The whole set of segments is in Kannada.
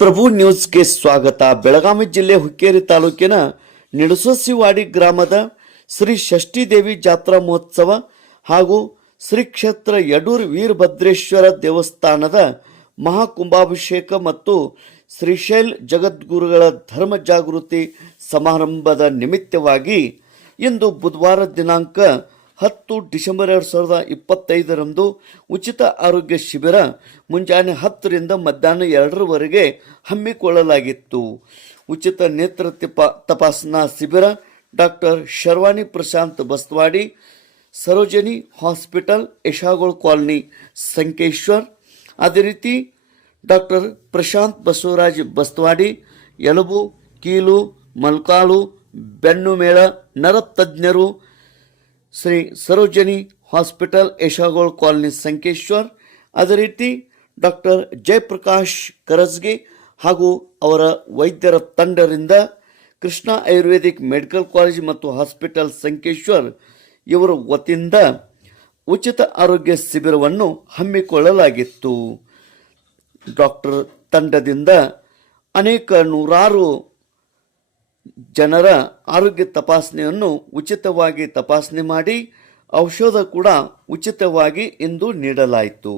ಪ್ರಭು ನ್ಯೂಸ್ಗೆ ಸ್ವಾಗತ. ಬೆಳಗಾವಿ ಜಿಲ್ಲೆ ಹುಕ್ಕೇರಿ ತಾಲೂಕಿನ ನಿಡಸೋಸಿವಾಡಿ ಗ್ರಾಮದ ಶ್ರೀ ಷಷ್ಠಿದೇವಿ ಜಾತ್ರಾ ಮಹೋತ್ಸವ ಹಾಗೂ ಶ್ರೀ ಕ್ಷೇತ್ರ ಯಡೂರ್ ವೀರಭದ್ರೇಶ್ವರ ದೇವಸ್ಥಾನದ ಮಹಾಕುಂಭಾಭಿಷೇಕ ಮತ್ತು ಶ್ರೀಶೈಲ್ ಜಗದ್ಗುರುಗಳ ಧರ್ಮ ಜಾಗೃತಿ ಸಮಾರಂಭದ ನಿಮಿತ್ತವಾಗಿ ಇಂದು ಬುಧವಾರ ದಿನಾಂಕ 10 ಡಿಸೆಂಬರ್ 2025 ಉಚಿತ ಆರೋಗ್ಯ ಶಿಬಿರ ಮುಂಜಾನೆ 10 ರಿಂದ ಮಧ್ಯಾಹ್ನ 2 ಹಮ್ಮಿಕೊಳ್ಳಲಾಗಿತ್ತು. ಉಚಿತ ನೇತ್ರ ತಪಾಸಣಾ ಶಿಬಿರ ಡಾಕ್ಟರ್ ಶರ್ವಾಣಿ ಪ್ರಶಾಂತ್ ಬಸ್ತವಾಡಿ, ಸರೋಜಿನಿ ಹಾಸ್ಪಿಟಲ್, ಯಶಾಗೋಳ ಕಾಲನಿ, ಸಂಕೇಶ್ವರ್. ಅದೇ ರೀತಿ ಡಾಕ್ಟರ್ ಪ್ರಶಾಂತ್ ಬಸವರಾಜ್ ಬಸ್ತವಾಡಿ, ಎಲುಬು, ಕೀಲು, ಮೊಣಕಾಲು, ಬೆನ್ನು ಮೇಳ ನರತಜ್ಞರು, ಶ್ರೀ ಸರೋಜಿನಿ ಹಾಸ್ಪಿಟಲ್, ಯಶಾಗೋಳ ಕಾಲನಿ, ಸಂಕೇಶ್ವರ್. ಅದೇ ರೀತಿ ಡಾಕ್ಟರ್ ಜಯಪ್ರಕಾಶ್ ಕರಜ್ಗಿ ಹಾಗೂ ಅವರ ವೈದ್ಯರ ತಂಡದಿಂದ ಕೃಷ್ಣ ಆಯುರ್ವೇದಿಕ್ ಮೆಡಿಕಲ್ ಕಾಲೇಜ್ ಮತ್ತು ಹಾಸ್ಪಿಟಲ್ ಸಂಕೇಶ್ವರ್ ಇವರ ವತಿಯಿಂದ ಉಚಿತ ಆರೋಗ್ಯ ಶಿಬಿರವನ್ನು ಹಮ್ಮಿಕೊಳ್ಳಲಾಗಿತ್ತು. ಡಾಕ್ಟರ್ ತಂಡದಿಂದ ಅನೇಕ ನೂರಾರು ಜನರ ಆರೋಗ್ಯ ತಪಾಸಣೆಯನ್ನು ಉಚಿತವಾಗಿ ತಪಾಸಣೆ ಮಾಡಿ ಔಷಧ ಕೂಡ ಉಚಿತವಾಗಿ ಇಂದು ನೀಡಲಾಯಿತು.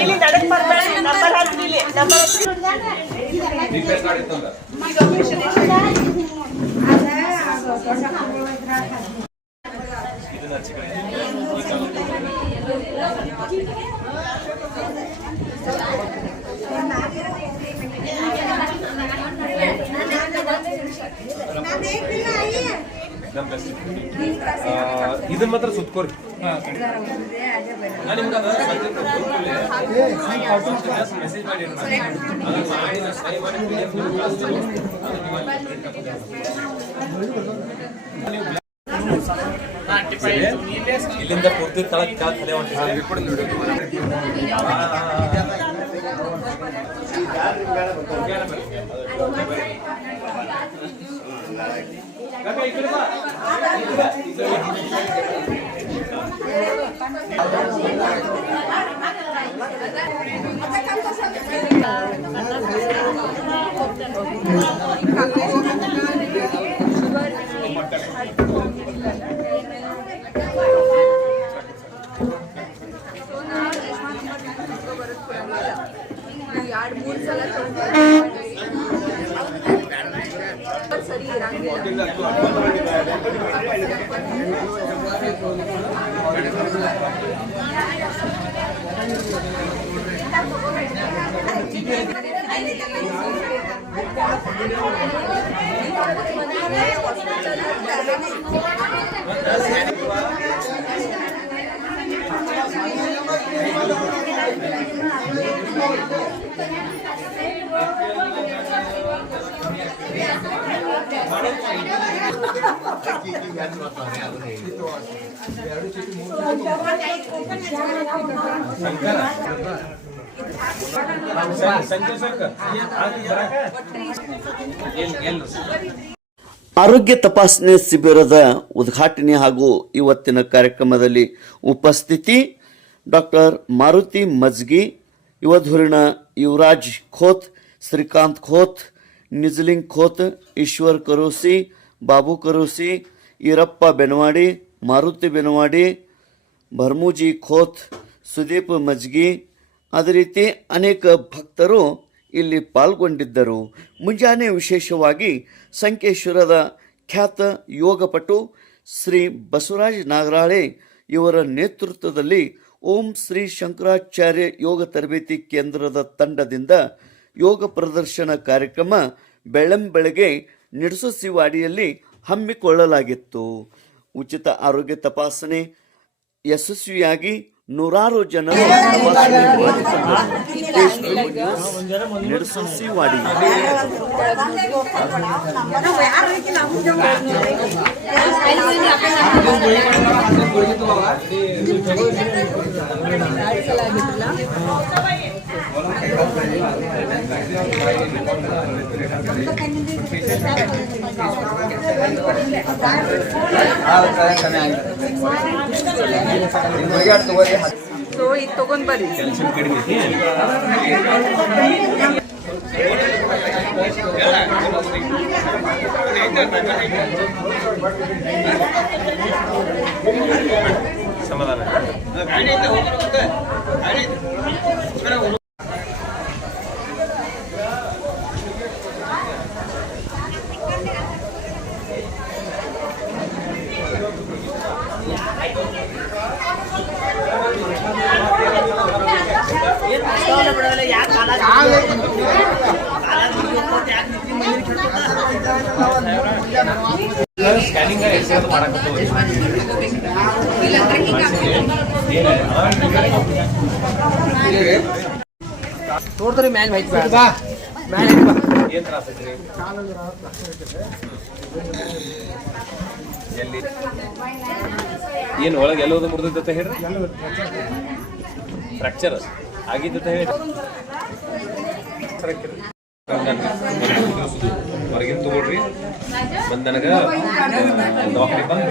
ಇಲ್ಲಿ ನಡಕ್ ಬರ್ಬೇಡಿ, ನಂಬರ್ ಹಾಕ್ಬಿಡಿ, ನಂಬರ್ ಇದನ್ನ ಮಾತ್ರ ಸುತ್ಕೋರಿ. ಮೆಸೇಜ್ ಮಾಡಿ ಇಲ್ಲಿಂದ ಪೂರ್ತಿ ತಳಕ್ ತಲೆ ಸರಿ ಇರಂಗಿಲ್ಲ. ಆರೋಗ್ಯ ತಪಾಸಣೆ ಶಿಬಿರದ ಉದ್ಘಾಟನೆ ಹಾಗೂ ಇವತ್ತಿನ ಕಾರ್ಯಕ್ರಮದಲ್ಲಿ ಉಪಸ್ಥಿತಿ ಡಾಕ್ಟರ್ ಮಾರುತಿ ಮಜ್ಗಿ, ಯುವಧುರಿಣ ಯುವರಾಜ್ ಖೋತ್, ಶ್ರೀಕಾಂತ್ ಖೋತ್, ನಿಜಲಿಂಗ್ ಖೋತ್, ಈಶ್ವರ್ ಕರೋಸಿ, ಬಾಬು ಕರೋಸಿ, ಈರಪ್ಪ ಬೆನವಾಡಿ, ಮಾರುತಿ ಬೆನವಾಡಿ, ಭರ್ಮೂಜಿ ಖೋತ್, ಸುದೀಪ್ ಮಜ್ಗಿ. ಅದೇ ರೀತಿ ಅನೇಕ ಭಕ್ತರು ಇಲ್ಲಿ ಪಾಲ್ಗೊಂಡಿದ್ದರು. ಮುಂಜಾನೆ ವಿಶೇಷವಾಗಿ ಸಂಕೇಶ್ವರದ ಖ್ಯಾತ ಯೋಗಪಟು ಶ್ರೀ ಬಸವರಾಜ್ ನಾಗರಾಳೆ ಇವರ ನೇತೃತ್ವದಲ್ಲಿ ಓಂ ಶ್ರೀ ಶಂಕರಾಚಾರ್ಯ ಯೋಗ ತರಬೇತಿ ಕೇಂದ್ರದ ತಂಡದಿಂದ ಯೋಗ ಪ್ರದರ್ಶನ ಕಾರ್ಯಕ್ರಮ ಬೆಳ್ಳಂಬೆಳಗ್ಗೆ ನಿಡಸೋಸಿವಾಡಿಯಲ್ಲಿ ಹಮ್ಮಿಕೊಳ್ಳಲಾಗಿತ್ತು. ಉಚಿತ ಆರೋಗ್ಯ ತಪಾಸಣೆ ಯಶಸ್ವಿಯಾಗಿ ನೂರಾರು ಜನರು ತಪಾಸಣೆ ಮಾಡಿಕೊಂಡರು. ನಿಡಸಸಿವಾಡಿ. ಸೊ ಇದು ತಗೊಂಡ್ ಬರ್ರಿ. ಕ್ಯಾಲ್ಸಿಯಂ ಕಡಿಮೆ ಐತಿ. ಸಮಾಧಾನ. ಸ್ಕ್ಯಾನಿಂಗ್ ಎಕ್ಸ್ರೇ ಮಾಡಕತ್ತೇವೆ. ನೋಡ್ತಾರೆ ಮ್ಯಾಲ್ ವೈಟ್ ಏನ್ ತ್ರಾಸ ಐತ್ರಿ? ಎಲ್ಲಿ ಏನು ಒಳಗೆ ಎಲ್ಲೋದು ಮುರಿದೈತೆ ಹೇಳ್ರಿ. ಫ್ರಾಕ್ಚರ್ ಆಗಿದ್ದ ಹೇಳಿ. ಹೊರಗಿನ ತಗೊಳ್ರಿ, ಬಂದು ನನಗೆ ದವಾಖಾನೆ ಬಂದು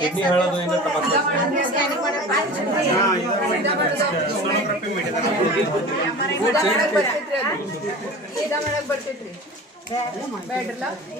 ಕಿಡ್ನಿ ಹೇಳೋದು ಏನೋ ಬರ್ತೈತ್ರಿ